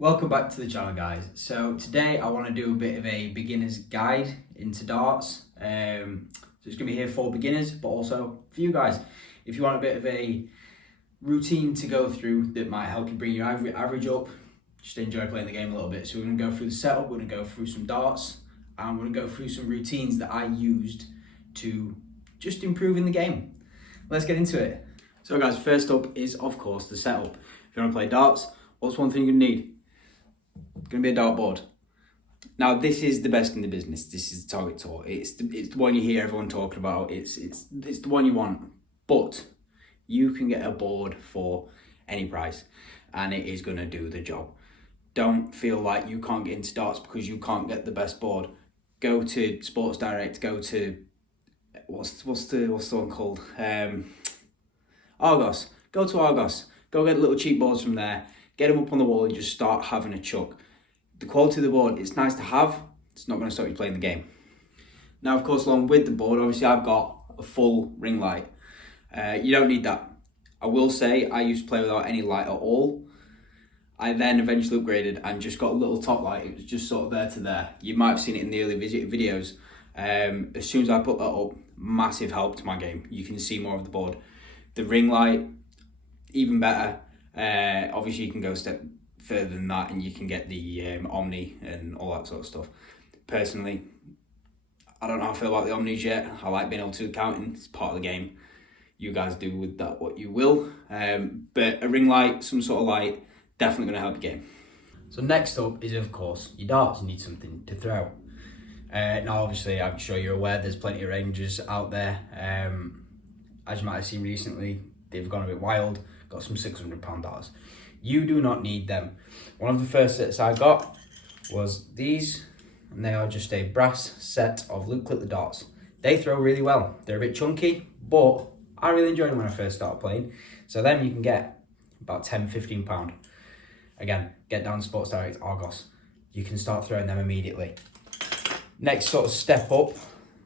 Welcome back to the channel, guys. So today I want to do a bit of a beginner's guide into darts. So it's going to be here for beginners, but also for you guys. If you want a bit of a routine to go through that might help you bring your average up, just enjoy playing the game a little bit. So we're going to go through the setup, we're going to go through some darts, and we're going to go through some routines that I used to just improve in the game. Let's get into it. So guys, first up is of course the setup. If you want to play darts, what's one thing you're going to need? It's going to be a dartboard. Now this is the best in the business. This is the Target Tour. It's the one you hear everyone talking about. It's the one you want. But you can get a board for any price and it is going to do the job. Don't feel like you can't get into darts because you can't get the best board. Go to Sports Direct, go to what's the one called? Argos. Go to Argos. Go get little cheap boards from there. Get them up on the wall and just start having a chuck. The quality of the board, it's nice to have. It's not going to stop you playing the game. Now, of course, along with the board, obviously I've got a full ring light. You don't need that. I will say I used to play without any light at all. I then eventually upgraded and just got a little top light. It was just sort of there to there. You might have seen it in the early videos. As soon as I put that up, massive help to my game. You can see more of the board. The ring light, even better. Obviously you can go a step further than that and you can get the Omni and all that sort of stuff. Personally, I don't know how I feel about the Omnis yet. I like being able to do counting. It's part of the game. You guys do with that what you will. But a ring light, some sort of light, definitely going to help your game. So next up is of course your darts. You need something to throw. Now obviously I'm sure you're aware there's plenty of ranges out there. As you might have seen recently, they've gone a bit wild. Got some £600 darts. You do not need them. One of the first sets I got was these, and they are just a brass set of Luke Clip the darts. They throw really well. They're a bit chunky, but I really enjoyed them when I first started playing. So then you can get about £10–15. Again, get down to Sports Direct, Argos. You can start throwing them immediately. Next sort of step up,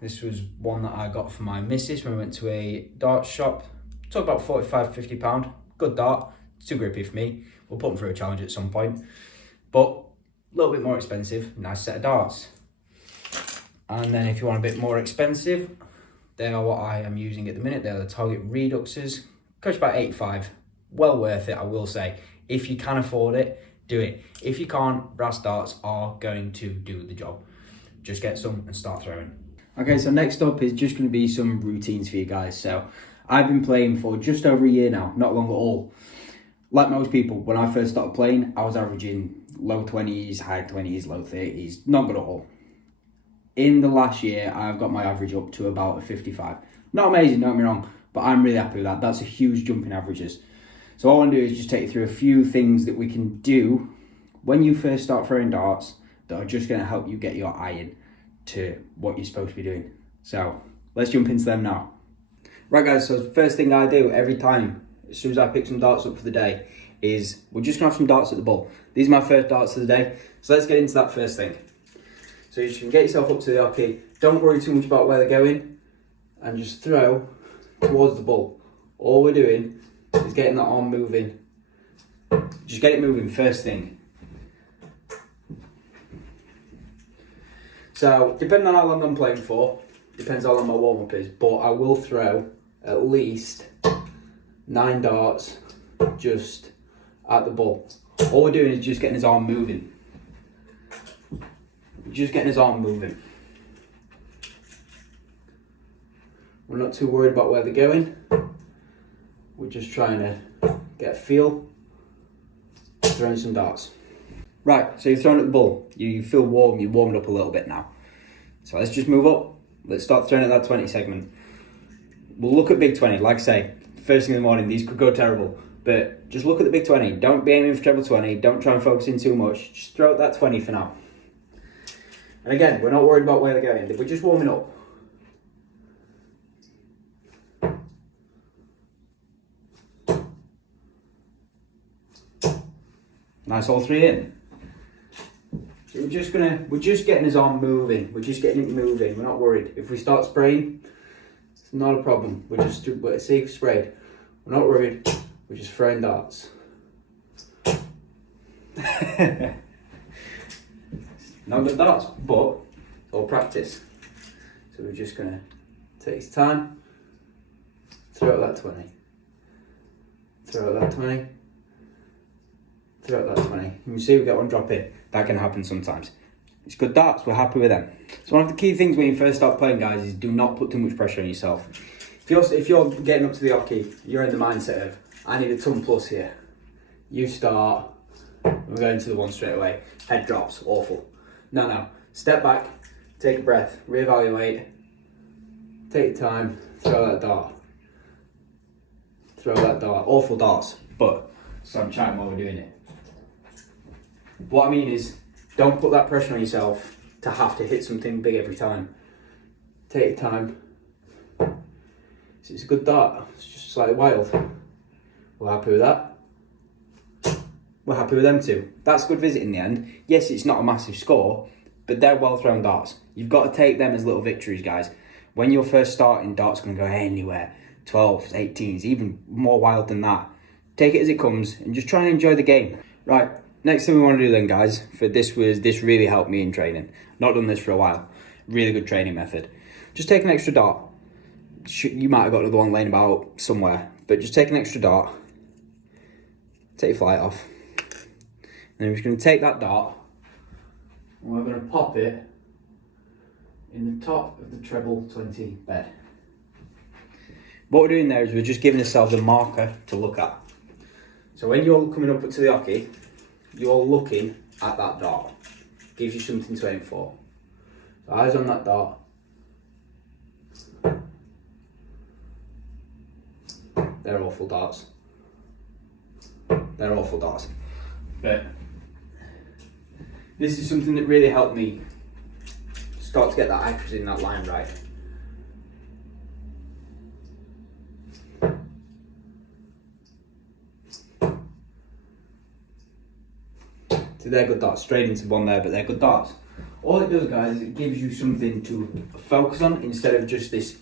this was one that I got for my missus when we went to a darts shop. Took about £45–50. Good dart, too grippy for me. We'll put them through a challenge at some point. But a little bit more expensive, nice set of darts. And then if you want a bit more expensive, they are what I am using at the minute. They're the Target Reduxes. Cost about £85. Well worth it, I will say. If you can afford it, do it. If you can't, brass darts are going to do the job. Just get some and start throwing. Okay, so next up is just going to be some routines for you guys. So I've been playing for just over a year now, not long at all. Like most people, when I first started playing, I was averaging low 20s, high 20s, low 30s, not good at all. In the last year, I've got my average up to about a 55. Not amazing, don't get me wrong, but I'm really happy with that. That's a huge jump in averages. So all I want to do is just take you through a few things that we can do when you first start throwing darts that are just going to help you get your eye in to what you're supposed to be doing. So let's jump into them now. Right guys, so the first thing I do every time, as soon as I pick some darts up for the day, is we're just gonna have some darts at the ball. These are my first darts of the day, so let's get into that first thing. So you can get yourself up to the RP, don't worry too much about where they're going, and just throw towards the ball. All we're doing is getting that arm moving. Just get it moving first thing. So depending on how long I'm playing for, depends how long my warm-up is, but I will throw at least 9 darts just at the ball. All we're doing is just getting his arm moving. Just getting his arm moving. We're not too worried about where they're going. We're just trying to get a feel, throwing some darts. Right, so you've thrown at the ball. You feel warm, you've warmed up a little bit now. So let's just move up. Let's start throwing at that 20 segment. We'll look at big 20. Like I say, first thing in the morning, these could go terrible. But just look at the big 20. Don't be aiming for treble 20. Don't try and focus in too much. Just throw at that 20 for now. And again, we're not worried about where they're going. We're just warming up. Nice, all 3 in. So we're just getting his arm moving. We're just getting it moving. We're not worried. If we start spraying, it's not a problem. We're safe sprayed. We're not worried. We're just throwing darts. Not good darts, but it's all practice. So we're just gonna take his time, throw out that 20, throw out that 20, throw out that 20. You can see we get one drop in. That can happen sometimes. It's good darts, we're happy with them. So one of the key things when you first start playing, guys, is do not put too much pressure on yourself. If you're getting up to the hockey, you're in the mindset of, I need a ton plus here. You start, we're going to the one straight away. Head drops, awful. No. Step back, take a breath, reevaluate, take your time, throw that dart. Throw that dart. Awful darts, but so I'm chatting while we're doing it. What I mean is, don't put that pressure on yourself to have to hit something big every time. Take your time. It's a good dart, it's just slightly wild. We're happy with that. We're happy with them too. That's a good visit in the end. Yes, it's not a massive score, but they're well thrown darts. You've got to take them as little victories, guys. When you're first starting, darts are going to go anywhere. 12s, 18s, even more wild than that. Take it as it comes and just try and enjoy the game. Right, next thing we want to do then, guys, this really helped me in training. Not done this for a while. Really good training method. Just take an extra dart. You might have got another one laying about somewhere, but just take an extra dart. Take your flight off. And we're just going to take that dart and we're going to pop it in the top of the treble 20 bed. What we're doing there is we're just giving ourselves a marker to look at. So when you're coming up to the hockey, you're looking at that dart. Gives you something to aim for. So eyes on that dart. They're awful darts. They're awful darts. But this is something that really helped me start to get that accuracy in that line right. So they're good darts, straight into one there, but they're good darts. All it does, guys, is it gives you something to focus on instead of just this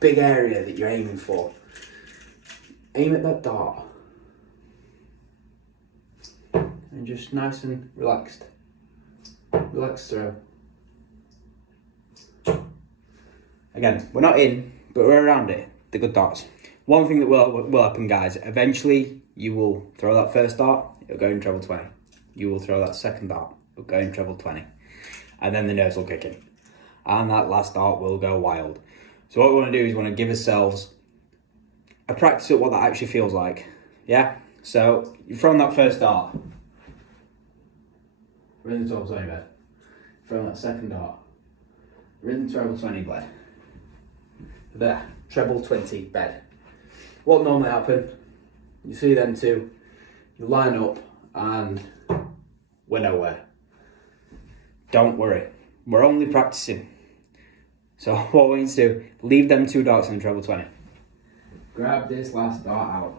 big area that you're aiming for. Aim at that dart. And just nice and relaxed. Relaxed throw. Again, we're not in, but we're around it. The good darts. One thing that will happen, guys, eventually you will throw that first dart, it'll go in treble 20. You will throw that second dart, it'll go in treble 20. And then the nerves will kick in. And that last dart will go wild. So what we want to do is we want to give ourselves a practice at what that actually feels like. Yeah? So you've thrown that first dart. We're in the treble 20 bed. Thrown that second dart. We're in the treble 20 bed. There, treble 20 bed. What normally happen, you see them two, you line up and we're nowhere. Don't worry, we're only practicing. So what we need to do, leave them two darts in the treble 20. Grab this last dart out.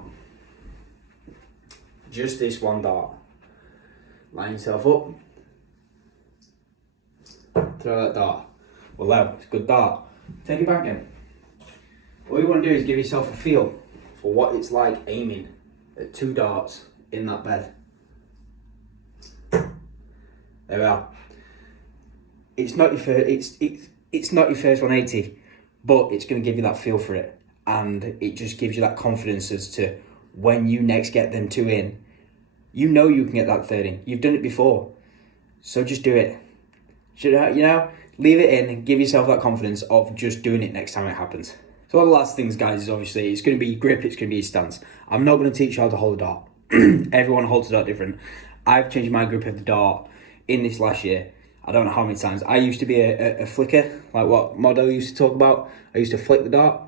Just this one dart. Line yourself up. Throw that dart. Well, now, it's a good dart. Take it back in. All you want to do is give yourself a feel for what it's like aiming at two darts in that bed. There we are. It's not your first, it's not your first 180, but it's going to give you that feel for it, and it just gives you that confidence as to when you next get them two in, you know you can get that third in. You've done it before, so just do it. Leave it in and give yourself that confidence of just doing it next time it happens. So one of the last things, guys, is obviously it's going to be your grip, it's going to be your stance. I'm not going to teach you how to hold a dart. Everyone holds a dart different. I've changed my grip of the dart in this last year. I don't know how many times. I used to be a flicker, like what Model used to talk about. I used to flick the dart,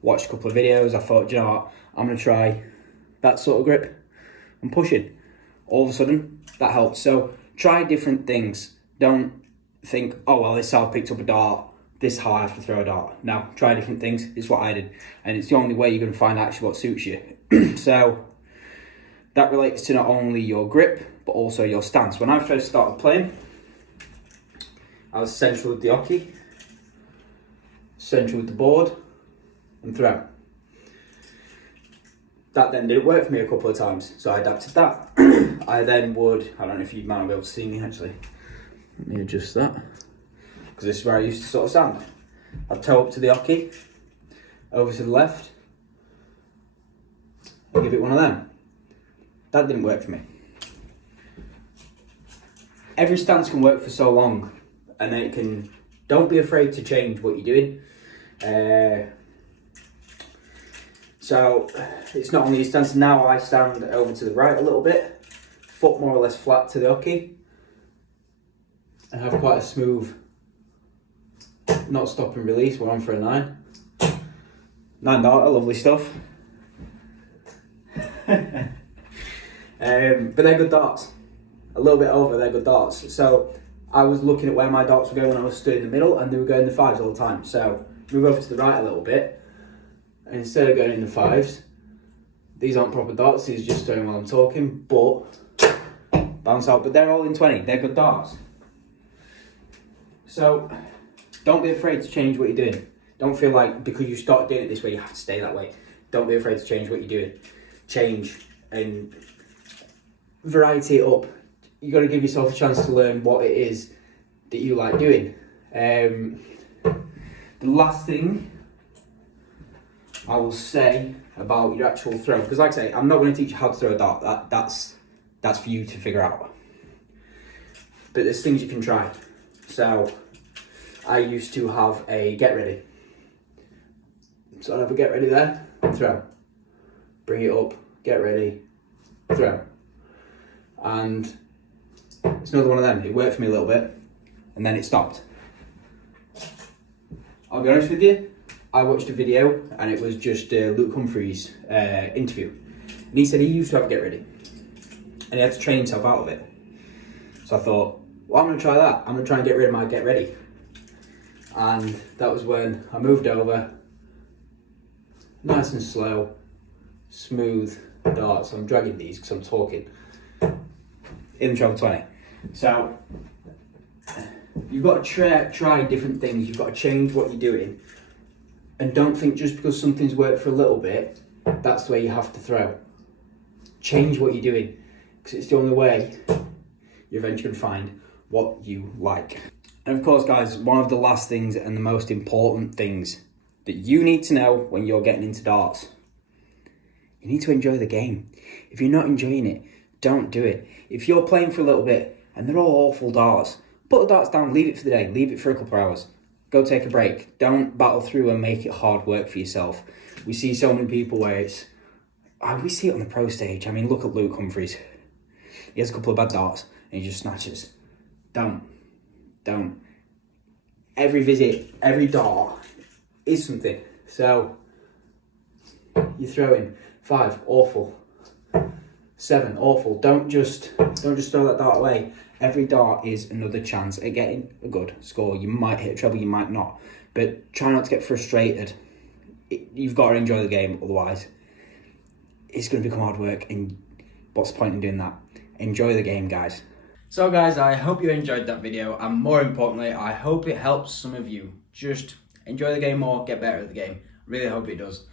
watched a couple of videos. I thought, you know what, I'm going to try that sort of grip and pushing. All of a sudden, that helped. So try different things. Don't think, oh, well, this is how I picked up a dart. This is how I have to throw a dart. Now, try different things. It's what I did. And it's the only way you're going to find actually what suits you. So that relates to not only your grip, but also your stance. When I first started playing, I was central with the hockey, central with the board, and throw. That then didn't work for me a couple of times, so I adapted that. I then would, I don't know if you might not be able to see me actually. Let me adjust that. Because this is where I used to sort of stand. I'd toe up to the hockey, over to the left, and give it one of them. That didn't work for me. Every stance can work for so long, and then it can, don't be afraid to change what you're doing. So it's not only your stance, now I stand over to the right a little bit, foot more or less flat to the hockey, and have quite a smooth, not stop and release. We're on for a 9. 9 darter, lovely stuff. But they're good darts. A little bit over, they're good darts. So I was looking at where my darts were going when I was stood in the middle, and they were going the 5s all the time. So move over to the right a little bit, and instead of going in the 5s, these aren't proper darts, these are just throwing while I'm talking, but bounce out. But they're all in 20, they're good darts. So don't be afraid to change what you're doing. Don't feel like because you start doing it this way, you have to stay that way. Don't be afraid to change what you're doing. Change and variety it up. You got to give yourself a chance to learn what it is that you like doing. The last thing I will say about your actual throw, because like I say, I'm not going to teach you how to throw a dart. That's for you to figure out. But there's things you can try. So I used to have a get ready. So I'd have a get ready there, throw. Bring it up, get ready, throw. And it's another one of them. It worked for me a little bit, and then it stopped. I'll be honest with you, I watched a video, and it was just Luke Humphries' interview. And he said he used to have a get ready, and he had to train himself out of it. So I thought, well, I'm going to try that. I'm going to try and get rid of my get ready. And that was when I moved over, nice and slow, smooth darts. I'm dragging these because I'm talking. In the treble 20. So you've got to try different things. You've got to change what you're doing, and don't think just because something's worked for a little bit, that's the way you have to throw. Change what you're doing, because it's the only way you're eventually going to find what you like. And of course, guys, one of the last things and the most important things that you need to know when you're getting into darts, you need to enjoy the game. If you're not enjoying it, don't do it. If you're playing for a little bit and they're all awful darts, put the darts down, leave it for the day, leave it for a couple of hours. Go take a break. Don't battle through and make it hard work for yourself. We see so many people where it's, we see it on the pro stage. I mean, look at Luke Humphries. He has a couple of bad darts and he just snatches. Don't. Every visit, every dart is something. So you're throwing 5, awful. 7, awful. Don't just throw that dart away. Every dart is another chance at getting a good score. You might hit a treble, you might not. But try not to get frustrated. You've got to enjoy the game, otherwise it's going to become hard work, and what's the point in doing that? Enjoy the game, guys. So guys, I hope you enjoyed that video, and more importantly, I hope it helps some of you just enjoy the game more, get better at the game. Really hope it does.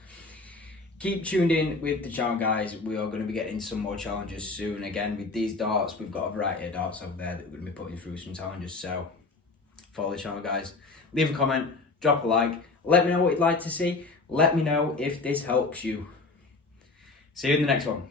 Keep tuned in with the channel, guys. We are going to be getting some more challenges soon. Again, with these darts, we've got a variety of darts over there that we're going to be putting through some challenges. So follow the channel, guys. Leave a comment, drop a like. Let me know what you'd like to see. Let me know if this helps you. See you in the next one.